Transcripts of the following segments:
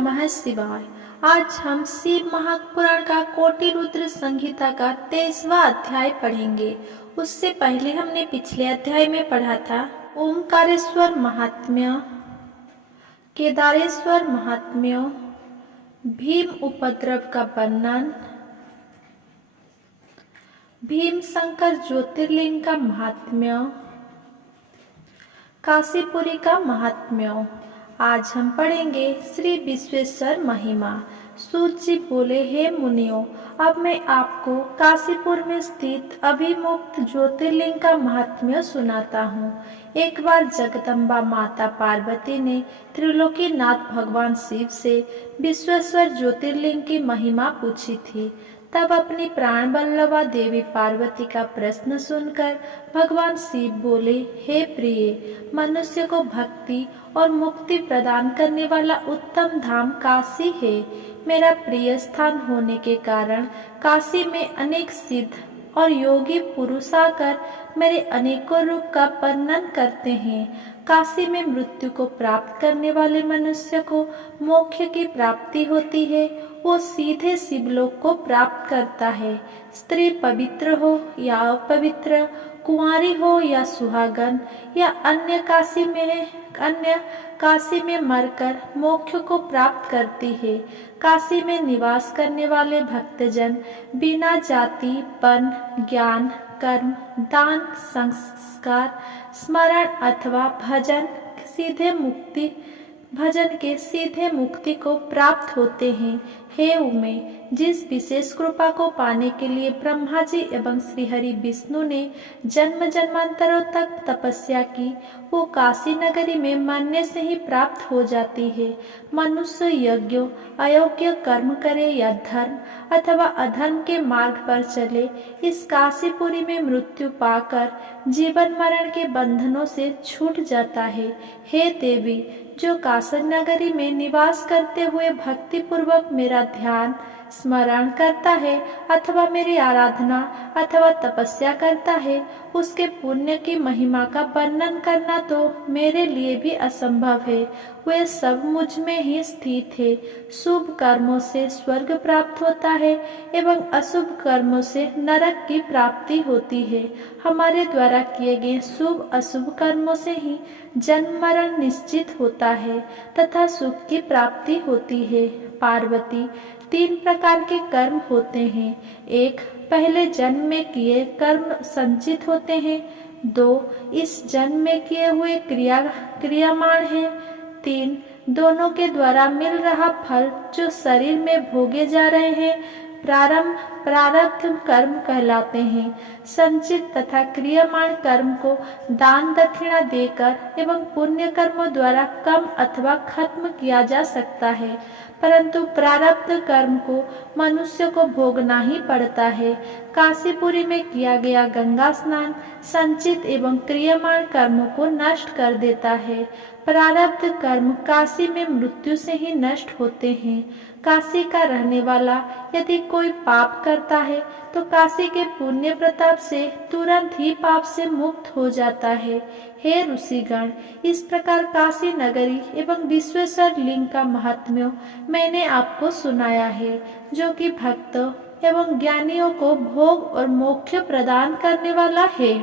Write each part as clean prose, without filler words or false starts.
नमः शिवाय। आज हम शिव महापुराण का कोटि रुद्र संहिता का 23वां अध्याय पढ़ेंगे। उससे पहले हमने पिछले अध्याय में पढ़ा था ओमकारेश्वर महात्म्य, केदारेश्वर महात्म्य, भीम उपद्रव का वर्णन, भीम शंकर ज्योतिर्लिंग का महात्म्य, काशीपुरी का महात्म्य। आज हम पढ़ेंगे श्री विश्वेश्वर महिमा। सूत जी बोले, हे मुनियों, अब मैं आपको काशीपुर में स्थित अभिमुक्त ज्योतिर्लिंग का महात्म्य सुनाता हूँ। एक बार जगदम्बा माता पार्वती ने त्रिलोकीनाथ भगवान शिव से विश्वेश्वर ज्योतिर्लिंग की महिमा पूछी थी। तब अपनी प्राण बल्लभा देवी पार्वती का प्रश्न सुनकर भगवान शिव बोले, हे प्रिय, मनुष्य को भक्ति और मुक्ति प्रदान करने वाला उत्तम धाम काशी है। मेरा प्रिय स्थान होने के कारण काशी में अनेक सिद्ध और योगी पुरुष आकर मेरे अनेकों रूप का वर्णन करते हैं। काशी में मृत्यु को प्राप्त करने वाले मनुष्य को मोक्ष की प्राप्ति होती है। वो सीधे शिवलोक को प्राप्त करता है। स्त्री पवित्र हो या अपवित्र, कुंवारी हो या सुहागन या अन्य काशी में मरकर मोक्ष को प्राप्त करती है। काशी में निवास करने वाले भक्तजन बिना जाति, पन, ज्ञान, कर्म, दान, संस्कार, स्मरण अथवा भजन के सीधे मुक्ति को प्राप्त होते हैं। हे उमे, जिस विशेष कृपा को पाने के लिए ब्रह्मा जी एवं श्रीहरि विष्णु ने जन्म जन्मांतरों तक तपस्या की, वो काशी नगरी में मरने से ही प्राप्त हो जाती है। मनुष्य यज्ञों अयोग्य कर्म करे या धर्म अथवा अधर्म के मार्ग पर चले, इस काशीपुरी में मृत्यु पाकर जीवन मरण के बंधनों से छूट जाता है। हे देवी, जो काशी नगरी में निवास करते हुए भक्ति पूर्वक मेरा ध्यान स्मरण करता है अथवा मेरी आराधना अथवा तपस्या करता है, उसके पुण्य की महिमा का वर्णन करना तो मेरे लिए भी असंभव है। वे सब मुझ में ही स्थित है। शुभ कर्मों से स्वर्ग प्राप्त होता है एवं अशुभ कर्मों से नरक की प्राप्ति होती है। हमारे द्वारा किए गए शुभ अशुभ कर्मों से ही जन्म मरण निश्चित होता है तथा सुख की प्राप्ति होती है। पार्वती, 3 प्रकार के कर्म होते हैं। 1, पहले जन्म में किए कर्म संचित होते हैं। 2, इस जन्म में किए हुए क्रियामाण हैं। 3, दोनों के द्वारा मिल रहा फल जो शरीर में भोगे जा रहे हैं, प्रारब्ध कर्म कहलाते हैं। संचित तथा क्रियमाण कर्म को दान दक्षिणा देकर एवं पुण्य कर्मों द्वारा कम अथवा खत्म किया जा सकता है, परंतु प्रारब्ध कर्म को मनुष्य को भोगना ही पड़ता है। काशीपुरी में किया गया गंगा स्नान संचित एवं क्रियमाण कर्मों को नष्ट कर देता है। प्रारब्ध कर्म काशी में मृत्यु से ही नष्ट होते हैं। काशी का रहने वाला यदि कोई पाप करता है तो काशी के पुण्य प्रताप से तुरंत ही पाप से मुक्त हो जाता है। हे ऋषिगण, इस प्रकार काशी नगरी एवं विश्वेश्वर लिंग का महात्म्य मैंने आपको सुनाया है, जो कि भक्त एवं ज्ञानियों को भोग और मोक्ष प्रदान करने वाला है।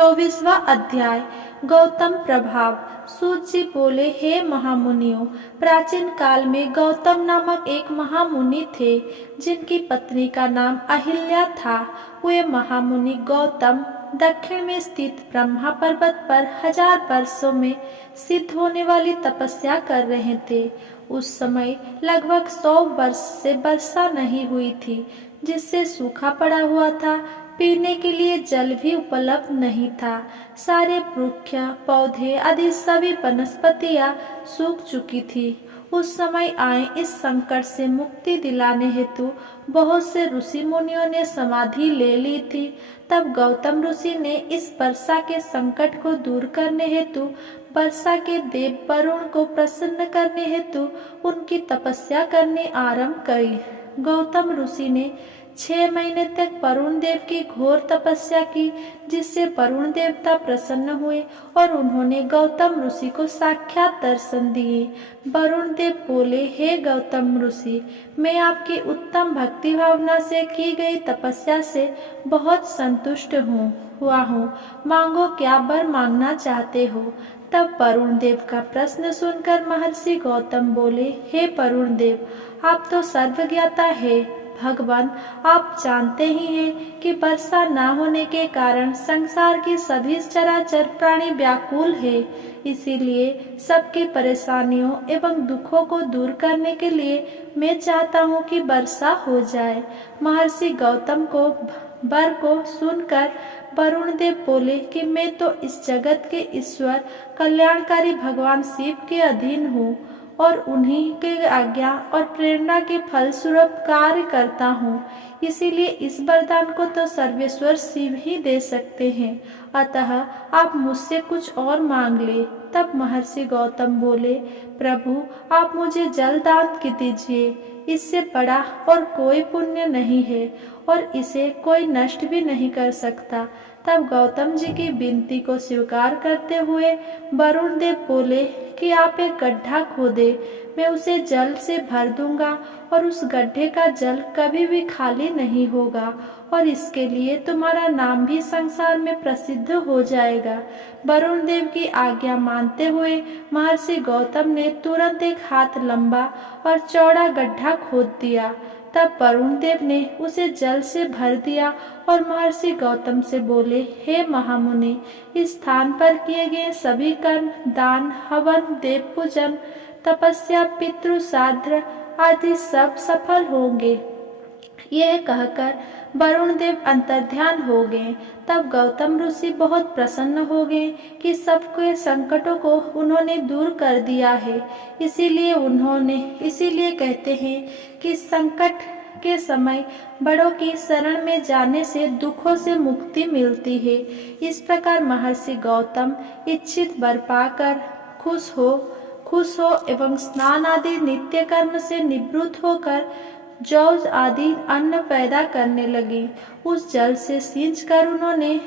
24वां अध्याय, गौतम प्रभाव। सूत जी बोले, हे महामुनियों, प्राचीन काल में गौतम नामक एक महामुनि थे, जिनकी पत्नी का नाम अहिल्या था। वे महामुनि गौतम दक्षिण में स्थित ब्रह्मा पर्वत पर 1000 वर्षों में सिद्ध होने वाली तपस्या कर रहे थे। उस समय लगभग 100 वर्ष से वर्षा नहीं हुई थी, जिससे सूखा पड़ा हुआ था। पीने के लिए जल भी उपलब्ध नहीं था। सारे वृक्ष पौधे आदि सभी वनस्पतियां सूख चुकी थी। उस समय आए इस संकट से मुक्ति दिलाने हेतु बहुत से ऋषि मुनियों ने समाधि ले ली थी। तब गौतम ऋषि ने इस वर्षा के संकट को दूर करने हेतु वर्षा के देव वरुण को प्रसन्न करने हेतु उनकी तपस्या करने आरंभ करी। गौतम ऋषि ने 6 महीने तक वरुण देव की घोर तपस्या की, जिससे वरुण देवता प्रसन्न हुए और उन्होंने गौतम ऋषि को साक्षात दर्शन दिए। वरुण देव बोले, हे गौतम ऋषि, मैं आपकी उत्तम भक्ति भावना से की गई तपस्या से बहुत संतुष्ट हुआ हूँ। मांगो, क्या वर मांगना चाहते हो? तब वरुण देव का प्रश्न सुनकर महर्षि गौतम बोले, हे वरुण देव, आप तो सर्वज्ञाता है। भगवान, आप जानते ही हैं कि वर्षा न होने के कारण संसार की सभी चराचर प्राणी व्याकुल है। इसीलिए सबकी परेशानियों एवं दुखों को दूर करने के लिए मैं चाहता हूँ कि वर्षा हो जाए। महर्षि गौतम को वर को सुनकर वरुण देव बोले कि मैं तो इस जगत के ईश्वर कल्याणकारी भगवान शिव के अधीन हूँ और उन्हीं के आज्ञा और प्रेरणा के फलस्वरूप कार्य करता हूँ। इसीलिए इस वरदान को तो सर्वेश्वर शिव ही दे सकते हैं। अतः आप मुझसे कुछ और मांग ले। तब महर्षि गौतम बोले, प्रभु, आप मुझे जल दान दीजिए। इससे बड़ा और कोई पुण्य नहीं है और इसे कोई नष्ट भी नहीं कर सकता। तब गौतम जी की विनती को स्वीकार करते हुए वरुण देव बोले कि आप एक गड्ढा खोदे, मैं उसे जल से भर दूंगा और उस गड्ढे का जल कभी भी खाली नहीं होगा और इसके लिए तुम्हारा नाम भी संसार में प्रसिद्ध हो जाएगा। वरुण देव की आज्ञा मानते हुए महर्षि गौतम ने तुरंत एक हाथ लंबा और चौड़ा गड्ढा खोद दिया। तब वरुण देव ने उसे जल से भर दिया और महर्षि गौतम से बोले, हे महामुनि, इस स्थान पर किए गए सभी कर्म, दान, हवन, देव पूजन, तपस्या, पितृ श्राद्ध आदि सब सफल होंगे। यह कहकर वरुण देव अंतर्ध्यान हो गए। तब गौतम ऋषि बहुत प्रसन्न हो गए कि सबके संकटों को उन्होंने दूर कर दिया है। इसीलिए कहते हैं कि संकट के समय बड़ों की शरण में जाने से दुखों से मुक्ति मिलती है। इस प्रकार महर्षि गौतम इच्छित वर पाकर खुश हो एवं स्नान आदि नित्य कर्म से निवृत्त होकर जौ आदि अन्न पैदा करने लगे। उस जल से सींचकर उन्होंने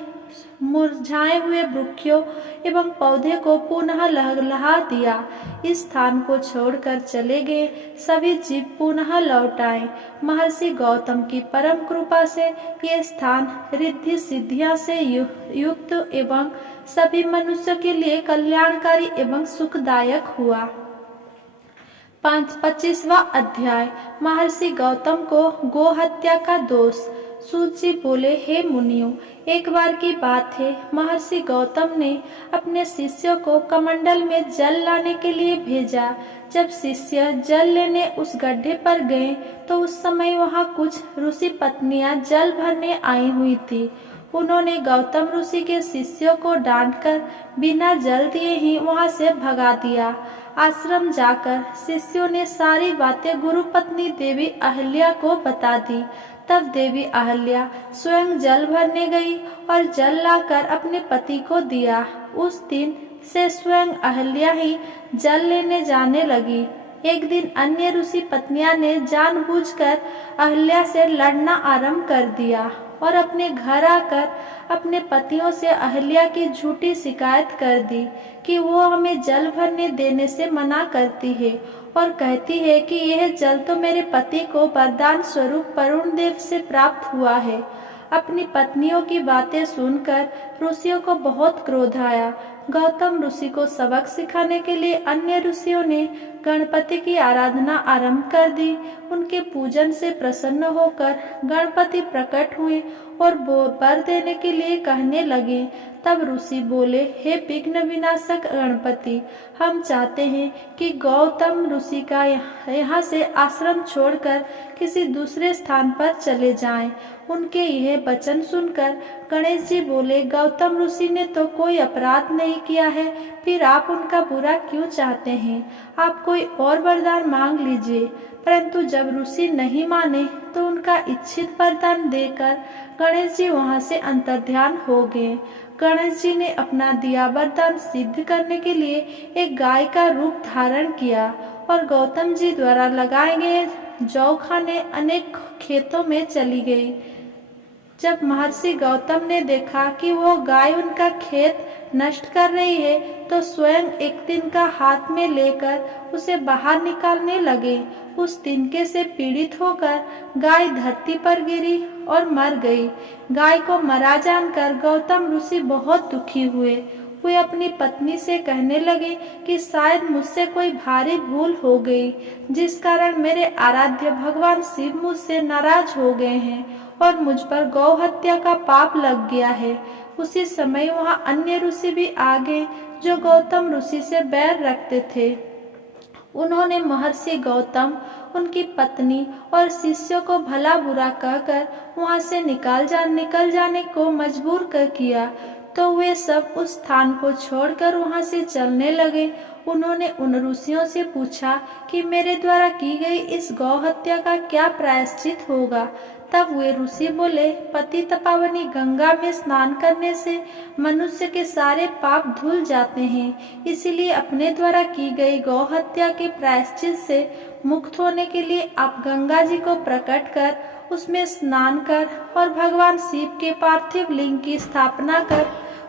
मुरझाए हुए वृक्षों एवं पौधे को पुनः लहलहा दिया। इस स्थान को छोड़कर चले गए सभी जीव पुनः लौट आए। महर्षि गौतम की परम कृपा से ये स्थान रिद्धि सिद्धियों से युक्त एवं सभी मनुष्य के लिए कल्याणकारी एवं सुखदायक हुआ। 25वां अध्याय। महर्षि गौतम को गो हत्या का दोष। सूत जी बोले, हे मुनियों, एक बार की बात है, महर्षि गौतम ने अपने शिष्यों को कमंडल में जल लाने के लिए भेजा। जब शिष्य जल लेने उस गड्ढे पर गए तो उस समय वहां कुछ ऋषि पत्नियां जल भरने आई हुई थी। उन्होंने गौतम ऋषि के शिष्यों को डांटकर बिना जल दिए ही वहां से भगा दिया। आश्रम जाकर शिष्यों ने सारी बातें गुरु पत्नी देवी अहल्या को बता दी। तब देवी अहल्या स्वयं जल भरने गई और जल लाकर अपने पति को दिया। उस दिन से स्वयं अहल्या ही जल लेने जाने लगी। एक दिन अन्य ऋषि पत्नियां ने जानबूझकर अहल्या से लड़ना आरंभ कर दिया और अपने घर आकर अपने पतियों से अहल्या की झूठी शिकायत कर दी कि वो हमें जल भरने देने से मना करती है और कहती है कि यह जल तो मेरे पति को वरदान स्वरूप वरुण देव से प्राप्त हुआ है। अपनी पत्नियों की बातें सुनकर ऋषियों को बहुत क्रोध आया। गौतम ऋषि को सबक सिखाने के लिए अन्य ऋषियों ने गणपति की आराधना आरंभ कर दी। उनके पूजन से प्रसन्न होकर गणपति प्रकट हुए और वर देने के लिए कहने लगे। तब ऋषि बोले, हे विघ्न विनाशक गणपति, हम चाहते हैं कि गौतम ऋषि का यहाँ से आश्रम छोड़कर किसी दूसरे स्थान पर चले जाएं। उनके यह वचन सुनकर गणेश जी बोले, गौतम ऋषि ने तो कोई अपराध नहीं किया है, फिर आप उनका बुरा क्यों चाहते हैं? आप कोई और वरदान मांग लीजिए। परंतु जब ऋषि नहीं माने तो उनका इच्छित वरदान देकर गणेश जी वहां से अंतर्ध्यान हो गए। गणेश जी ने अपना दिया वरदान सिद्ध करने के लिए एक गाय का रूप धारण किया और गौतम जी द्वारा लगाए गए जौ खाने अनेक खेतों में चली गई। जब महर्षि गौतम ने देखा कि वो गाय उनका खेत नष्ट कर रही है, तो स्वयं एक तिनका हाथ में लेकर उसे बाहर निकालने लगे। उस तिनके से पीड़ित होकर गाय धरती पर गिरी और मर गई। गाय को मरा जानकर गौतम ऋषि बहुत दुखी हुए। वे अपनी पत्नी से कहने लगे कि शायद मुझसे कोई भारी भूल हो गई, जिस कारण मेरे आराध्य भगवान शिव मुझसे नाराज हो गए हैं और मुझ पर गौ हत्या का पाप लग गया है। उसी समय वहाँ अन्य ऋषि भी आ गए जो गौतम ऋषि से बैर रखते थे। उन्होंने महर्षि गौतम, उनकी पत्नी और शिष्यों को भला बुरा कहकर वहाँ से निकल जाने को मजबूर कर किया। तो वे सब उस स्थान को छोड़कर वहाँ से चलने लगे। उन्होंने उन ऋषियों से पूछा कि मेरे द्वारा की गई इस गौ हत्या का क्या प्रायश्चित होगा। तब वे ऋषि बोले, पतित पावनी गंगा में स्नान करने से मनुष्य के सारे पाप धुल जाते हैं। इसीलिए अपने द्वारा की गई गौ हत्या के प्रायश्चित से मुक्त होने के लिए आप गंगा जी को प्रकट कर उसमें स्नान कर और भगवान शिव के पार्थिव लिंग की स्थापना कर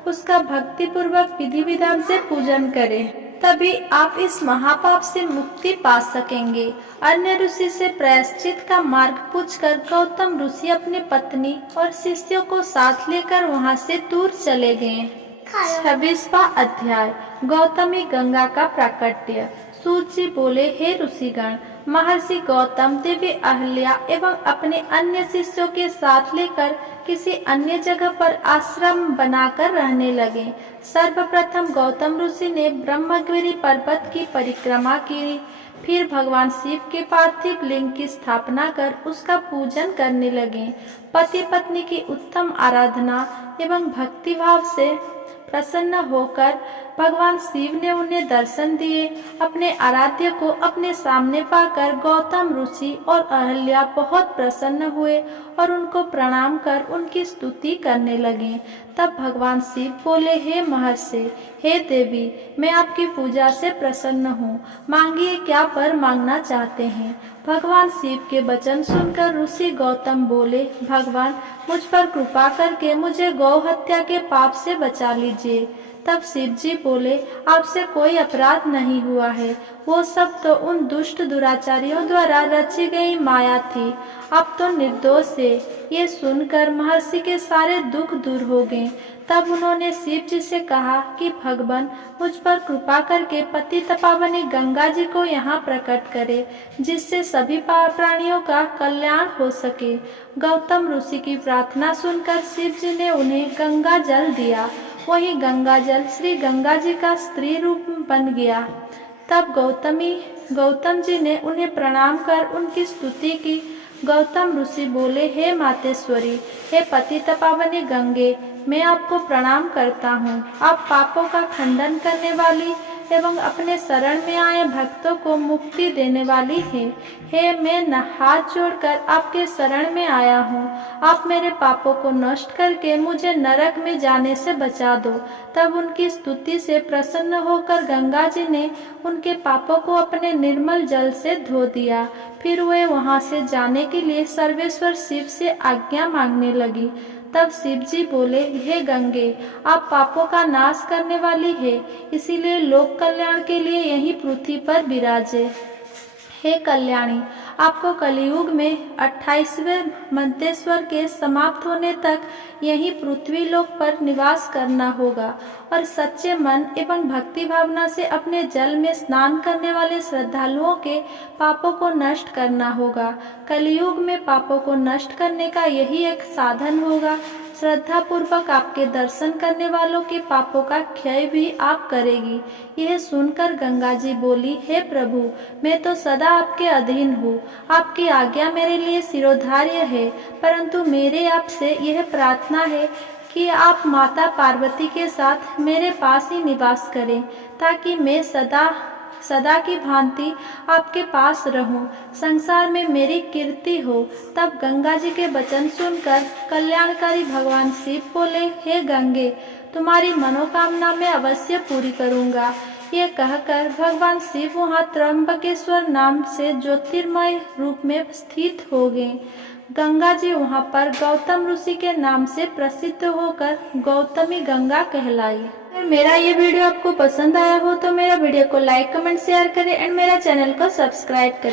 उसका भक्ति पूर्वक विधि विधान से पूजन करें। तभी आप इस महापाप से मुक्ति पा सकेंगे। अन्य ऋषि से प्रायश्चित का मार्ग पूछकर गौतम ऋषि अपने पत्नी और शिष्यों को साथ लेकर वहां से दूर चले गए। 26वां अध्याय, गौतमी गंगा का प्राकट्य। सूत जी बोले, हे ऋषिगण, महर्षि गौतम देवी अहल्या एवं अपने अन्य शिष्यों के साथ लेकर किसी अन्य जगह पर आश्रम बनाकर रहने लगे। सर्वप्रथम गौतम ऋषि ने ब्रह्मगिरि पर्वत की परिक्रमा की। फिर भगवान शिव के पार्थिव लिंग की स्थापना कर उसका पूजन करने लगे। पति पत्नी की उत्तम आराधना एवं भक्ति भाव से प्रसन्न होकर भगवान शिव ने उन्हें दर्शन दिए। अपने आराध्य को अपने सामने पाकर गौतम ऋषि और अहल्या बहुत प्रसन्न हुए और उनको प्रणाम कर उनकी स्तुति करने लगे। तब भगवान शिव बोले, हे महर्षि, हे देवी, मैं आपकी पूजा से प्रसन्न हूँ। मांगिए क्या वर मांगना चाहते हैं। भगवान शिव के वचन सुनकर ऋषि गौतम बोले, भगवान, मुझ पर कृपा करके मुझे गौ हत्या के पाप से बचा लीजिए। तब शिव जी बोले, आपसे कोई अपराध नहीं हुआ है, वो सब तो उन दुष्ट दुराचारियों द्वारा रची गई माया थी। आप तो निर्दोष है। ये सुनकर महर्षि के सारे दुख दूर हो गए। तब उन्होंने शिव जी से कहा कि भगवान, मुझ पर कृपा करके पतित पावनी गंगा जी को यहाँ प्रकट करे, जिससे सभी प्राणियों का कल्याण हो सके। गौतम ऋषि की प्रार्थना सुनकर शिव जी ने उन्हें गंगा जल दिया। वही गंगा जल श्री गंगा जी का स्त्री रूप बन गया। तब गौतम जी ने उन्हें प्रणाम कर उनकी स्तुति की। गौतम ऋषि बोले, हे मातेश्वरी, हे पतित पावनी गंगे, मैं आपको प्रणाम करता हूँ। आप पापों का खंडन करने वाली एवं अपने शरण में आए भक्तों को मुक्ति देने वाली है। हे, मैं हाथ जोड़कर आपके शरण में आया हूँ। आप मेरे पापों को नष्ट करके मुझे नरक में जाने से बचा दो। तब उनकी स्तुति से प्रसन्न होकर गंगा जी ने उनके पापों को अपने निर्मल जल से धो दिया। फिर वे वहां से जाने के लिए सर्वेश्वर शिव से आज्ञा मांगने लगी। तब शिव जी बोले, हे गंगे, आप पापों का नाश करने वाली है, इसीलिए लोक कल्याण के लिए यही पृथ्वी पर विराजे। हे कल्याणी, आपको कलियुग में 28वें मंतेश्वर के समाप्त होने तक यही पृथ्वी लोक पर निवास करना होगा और सच्चे मन एवं भक्ति भावना से अपने जल में स्नान करने वाले श्रद्धालुओं के पापों को नष्ट करना होगा। कलियुग में पापों को नष्ट करने का यही एक साधन होगा। श्रद्धा पूर्वक आपके दर्शन करने वालों के पापों का क्षय भी आप करेगी। यह सुनकर गंगा जी बोली, हे प्रभु, मैं तो सदा आपके अधीन हूँ। आपकी आज्ञा मेरे लिए शिरोधार्य है, परंतु मेरे आपसे यह प्रार्थना है कि आप माता पार्वती के साथ मेरे पास ही निवास करें, ताकि मैं सदा की भांति आपके पास रहूं, संसार में मेरी कीर्ति हो। तब गंगा जी के वचन सुनकर कल्याणकारी भगवान शिव बोले, हे गंगे, तुम्हारी मनोकामना मैं अवश्य पूरी करूंगा। ये कहकर भगवान शिव वहाँ त्र्यंबकेश्वर नाम से ज्योतिर्मय रूप में स्थित हो गए। गंगा जी वहाँ पर गौतम ऋषि के नाम से प्रसिद्ध होकर गौतमी गंगा कहलाई। अगर मेरा ये वीडियो आपको पसंद आया हो तो मेरा वीडियो को लाइक कमेंट शेयर करें एंड मेरा चैनल को सब्सक्राइब करें।